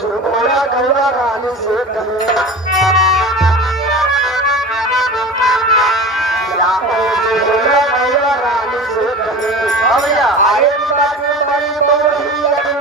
घोड़ा गौरा रानी से कहे घोड़ा गौरा रानी से कहे भैया आगे बड़ी बड़ी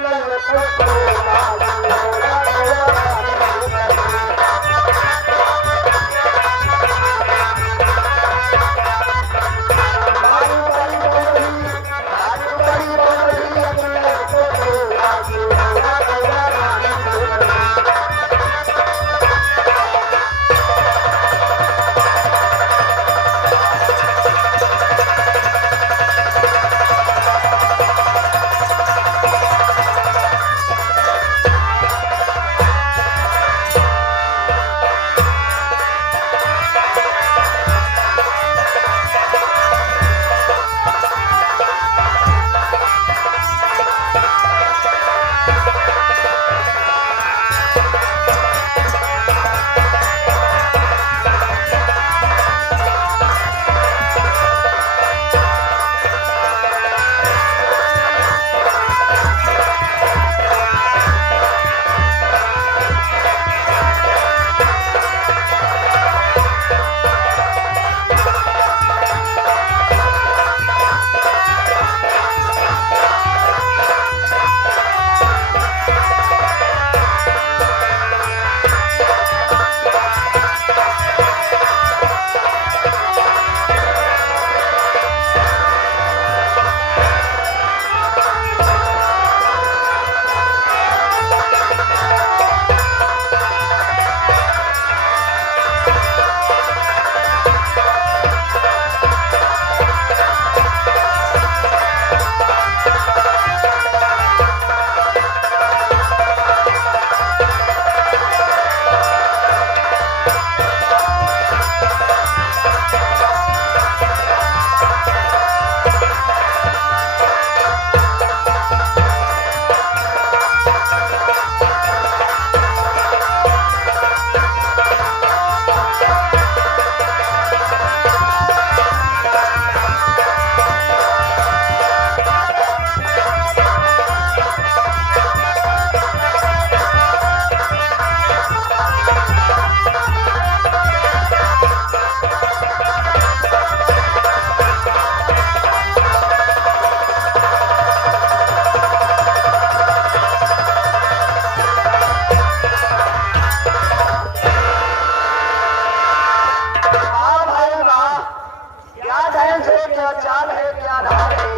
चाल है क्या धार है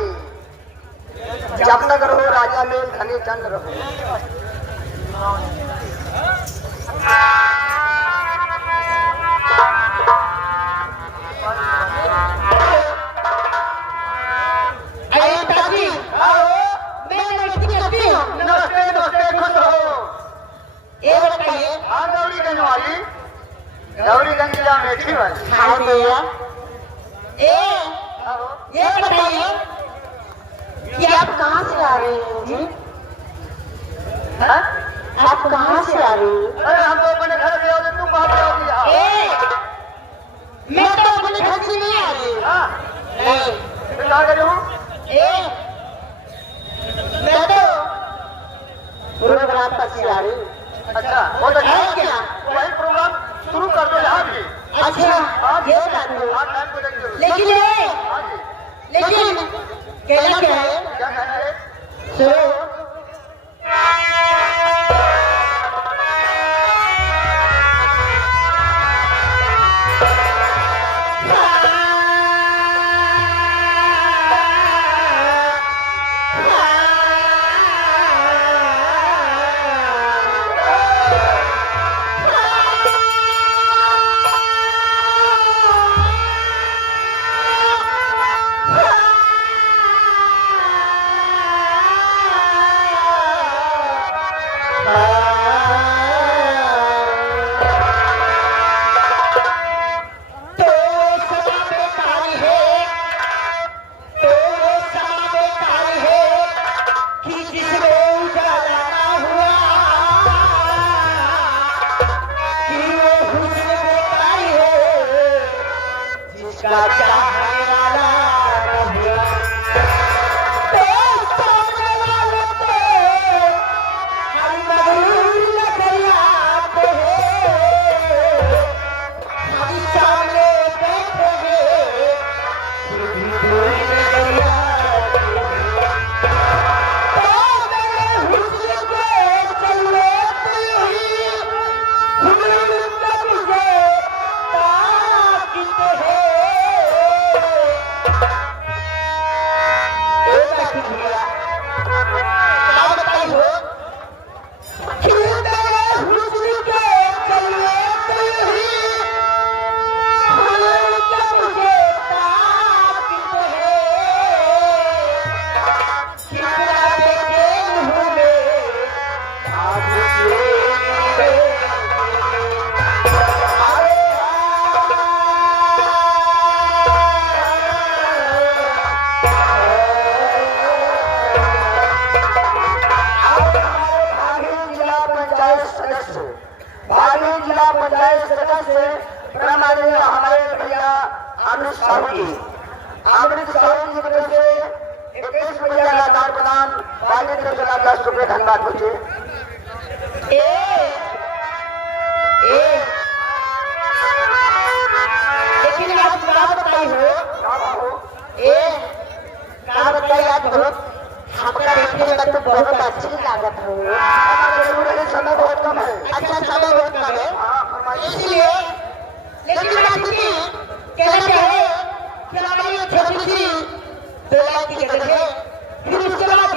जब तक रहो राजा में घने चंद रहो गौरीगंज वाली गौरीगंज जिला मेठी वाली हाँ भैया ये बताइए कि आप कहाँ से आ रहे हैं जी? आप कहाँ से आ रहे हैं? अरे हम तो अपने घर पे आओगे, तुम बाहर आओगी। मैं तो अपने घर से नहीं आ रही। नहीं। फिर कहाँ गए हो? मैं तो प्रोग्राम पर से आ रही हूँ। अच्छा, बहुत अच्छा है क्या? वही प्रोग्राम शुरू कर दो यहाँ भी। अच्छा, ये बात है। हाँ, टाइम को देखते हुए। लेकिन हाँ जी। कहना क्या है? क्या कहना है? सुनो। भावी जिला पंचायत सदस्य प्रमाणीय हमारे भैया अमृत साहू जी की तरफ से 21 भैया लगातार प्रदान भावी की तरफ से 10 रुपये धन्यवाद पूछे। लेकिन आप क्या बताई हो आपका देखने में तो बहुत अच्छी लागत हो। समय बहुत कम है। अच्छा समय बहुत कम है इसलिए लेकिन कहना चाहे कि हमारी छोटी सी 2 लाख की जगह है फिर उसके बाद